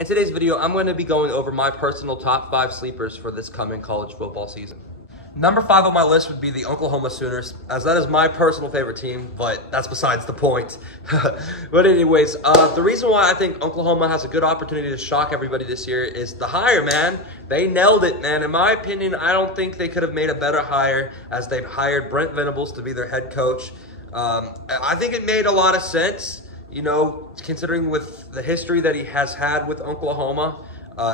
In today's video, I'm going to be going over my personal top 5 sleepers for this coming college football season. Number 5 on my list would be the Oklahoma Sooners, as that is my personal favorite team, but that's besides the point. But anyways, the reason why I think Oklahoma has a good opportunity to shock everybody this year is the hire, man. They nailed it, man. In my opinion, I don't think they could have made a better hire, as they've hired Brent Venables to be their head coach. I think it made a lot of sense, you know, considering with the history that he has had with Oklahoma.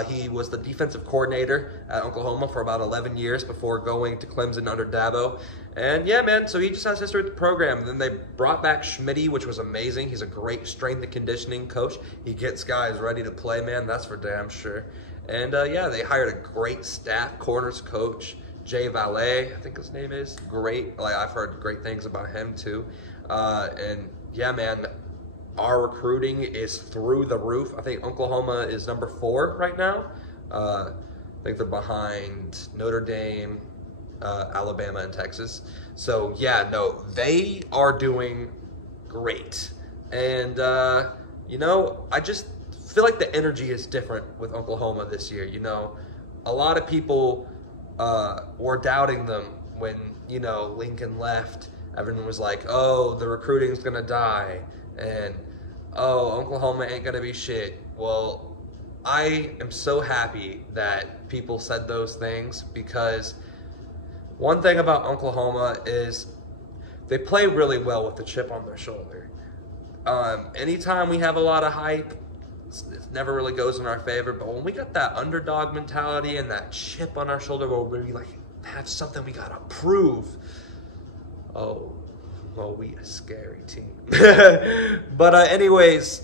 He was the defensive coordinator at Oklahoma for about 11 years before going to Clemson under Dabo. And yeah, man, so he just has history with the program. And then they brought back Schmitty, which was amazing. He's a great strength and conditioning coach. He gets guys ready to play, man. That's for damn sure. And yeah, they hired a great staff corners coach, Jay Valet, I think his name is. Great. Like, I've heard great things about him too. And yeah, man, our recruiting is through the roof. I think Oklahoma is number 4 right now. I think they're behind Notre Dame, Alabama, and Texas. So yeah, no, they are doing great. And you know, I just feel like the energy is different with Oklahoma this year. You know, a lot of people were doubting them when, you know, Lincoln left. Everyone was like, oh, the recruiting's gonna die, and oh, Oklahoma ain't gonna be shit. Well, I am so happy that people said those things, because one thing about Oklahoma is they play really well with the chip on their shoulder. Anytime we have a lot of hype, it never really goes in our favor, but when we got that underdog mentality and that chip on our shoulder where we like have something we gotta prove, oh, well, we a scary team. But anyways,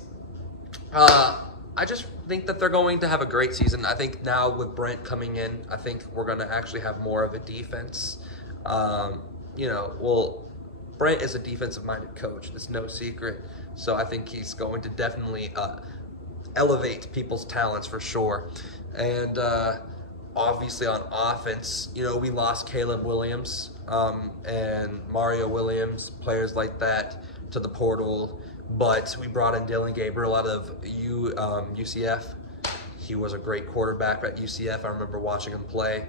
I just think that they're going to have a great season. I think now with Brent coming in, I think we're going to actually have more of a defense. You know, well, Brent is a defensive-minded coach. It's no secret. So I think he's going to definitely elevate people's talents for sure. And obviously on offense, you know, we lost Caleb Williams and Mario Williams, players like that, to the portal, but we brought in Dylan Gabriel out of UCF. He was a great quarterback at UCF. I remember watching him play,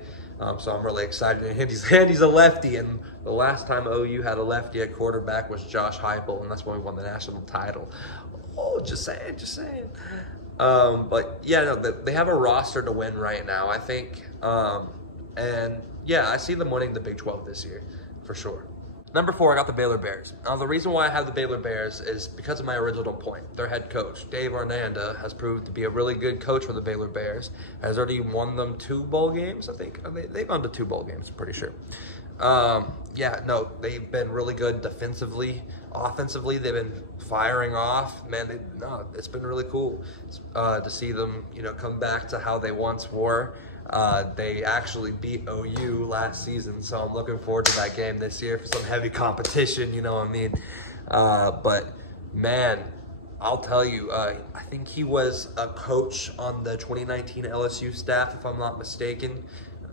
so I'm really excited. And he's a lefty, and the last time OU had a lefty at quarterback was Josh Heupel, and that's when we won the national title. Oh, just saying. But yeah, no, they have a roster to win right now, I think. And yeah, I see them winning the Big 12 this year, for sure. Number 4, I got the Baylor Bears. Now, the reason why I have the Baylor Bears is because of my original point. Their head coach, Dave Aranda, has proved to be a really good coach for the Baylor Bears. Has already won them 2 bowl games, I think. They've gone to 2 bowl games, I'm pretty sure. Yeah, no, they've been really good defensively. Offensively, they've been firing off. Man, it's been really cool to see them, you know, come back to how they once were. They actually beat OU last season, so I'm looking forward to that game this year for some heavy competition, you know what I mean? But man, I'll tell you, I think he was a coach on the 2019 LSU staff, if I'm not mistaken,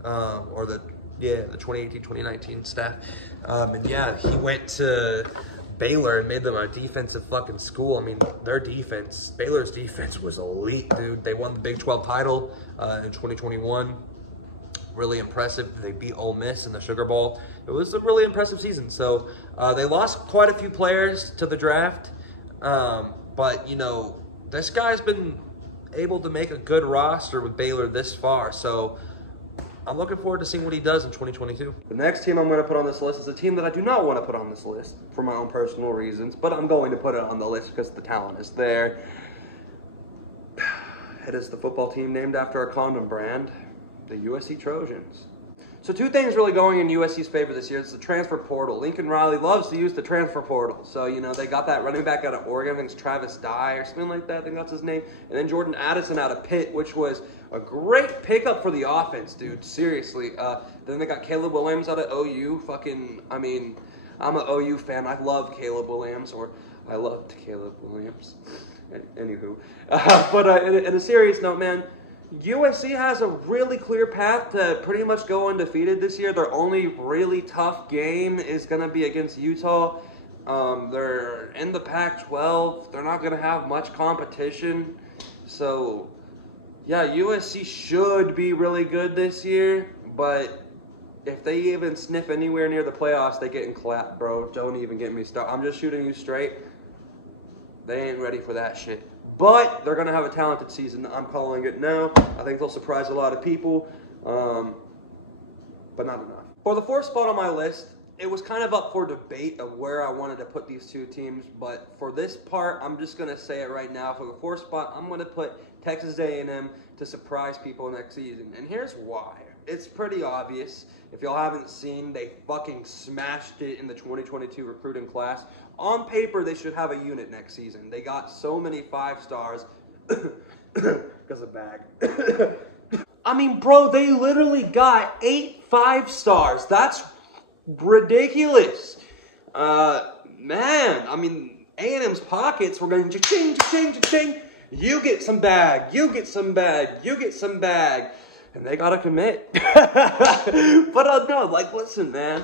or the 2018-2019 staff. And yeah, he went to Baylor and made them a defensive fucking school. I mean, Baylor's defense was elite, dude. They won the Big 12 title in 2021. Really impressive. They beat Ole Miss in the Sugar Bowl. It was a really impressive season. So they lost quite a few players to the draft. But, you know, this guy's been able to make a good roster with Baylor this far. So I'm looking forward to seeing what he does in 2022. The next team I'm going to put on this list is a team that I do not want to put on this list for my own personal reasons, but I'm going to put it on the list because the talent is there. It is the football team named after a condom brand, the USC Trojans. So 2 things really going in USC's favor this year. It's the transfer portal. Lincoln Riley loves to use the transfer portal. So, you know, they got that running back out of Oregon. I think it's Travis Dye or something like that. I think that's his name. And then Jordan Addison out of Pitt, which was a great pickup for the offense, dude. Seriously. Then they got Caleb Williams out of OU. I mean, I'm an OU fan. I love Caleb Williams, or I loved Caleb Williams. Anywho. But in a serious note, man, USC has a really clear path to pretty much go undefeated this year. Their only really tough game is going to be against Utah. They're in the Pac-12. They're not going to have much competition. So Yeah, USC should be really good this year, but if they even sniff anywhere near the playoffs, they getting clapped, bro. Don't even get me started. I'm just shooting you straight. They ain't ready for that shit. But they're going to have a talented season. I'm calling it now. I think they'll surprise a lot of people, but not enough. For the fourth spot on my list, it was kind of up for debate of where I wanted to put these two teams, but for this part, I'm just going to say it right now. For the fourth spot, I'm going to put Texas A&M to surprise people next season. And here's why. It's pretty obvious. If y'all haven't seen, they fucking smashed it in the 2022 recruiting class. On paper, they should have a unit next season. They got so many 5 stars because of bag. I mean, bro, they literally got 8 5 stars. That's ridiculous. Man, I mean, A&M's pockets were going cha-ching, cha-ching, cha-ching. You get some bag, you get some bag, you get some bag. And they gotta commit. But no, like, listen, man.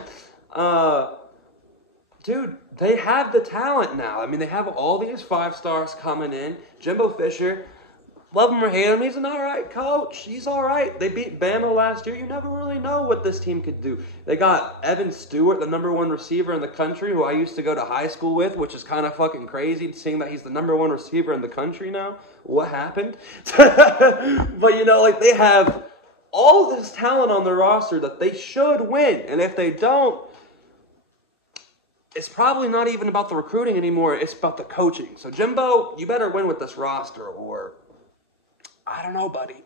Dude, they have the talent now. I mean, they have all these 5 stars coming in. Jimbo Fisher, love him or hate him, he's an all right coach. He's all right. They beat Bama last year. You never really know what this team could do. They got Evan Stewart, the #1 receiver in the country, who I used to go to high school with, which is kind of fucking crazy, seeing that he's the #1 receiver in the country now. What happened? But, you know, like, they have all this talent on their roster that they should win. And if they don't, it's probably not even about the recruiting anymore. It's about the coaching. So, Jimbo, you better win with this roster, or I don't know, buddy.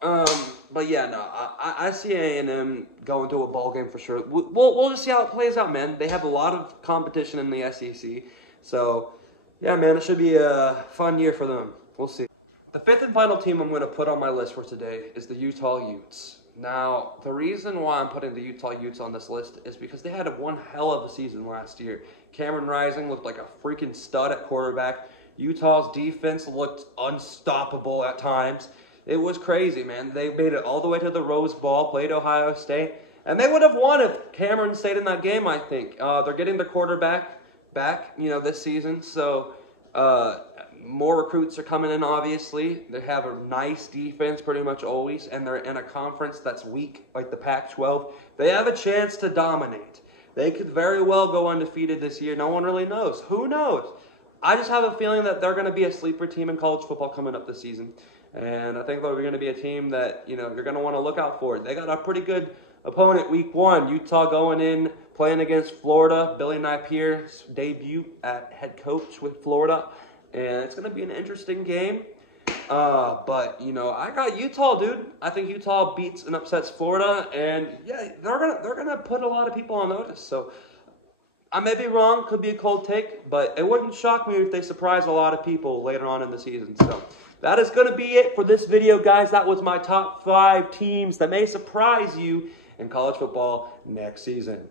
But yeah, no, I see A&M going to a bowl game for sure. We'll just see how it plays out, man. They have a lot of competition in the SEC. So, yeah, man, it should be a fun year for them. We'll see. The 5th and final team I'm going to put on my list for today is the Utah Utes. Now, the reason why I'm putting the Utah Utes on this list is because they had one hell of a season last year. Cameron Rising looked like a freaking stud at quarterback. Utah's defense looked unstoppable at times. It was crazy, man. They made it all the way to the Rose Bowl, played Ohio State, and they would have won if Cameron stayed in that game, I think. They're getting the quarterback back, you know, this season, so more recruits are coming in, obviously. They have a nice defense pretty much always, and they're in a conference that's weak, like the Pac-12. They have a chance to dominate. They could very well go undefeated this year. No one really knows. Who knows? I just have a feeling that they're going to be a sleeper team in college football coming up this season. And I think they're going to be a team that, you know, you're going to want to look out for. They got a pretty good opponent week 1. Utah going in, playing against Florida. Billy Napier's debut at head coach with Florida. And it's going to be an interesting game. But, you know, I got Utah, dude. I think Utah beats and upsets Florida. And, yeah, they're gonna put a lot of people on notice. So, I may be wrong. Could be a cold take. But it wouldn't shock me if they surprise a lot of people later on in the season. So, that is going to be it for this video, guys. That was my top 5 teams that may surprise you in college football next season.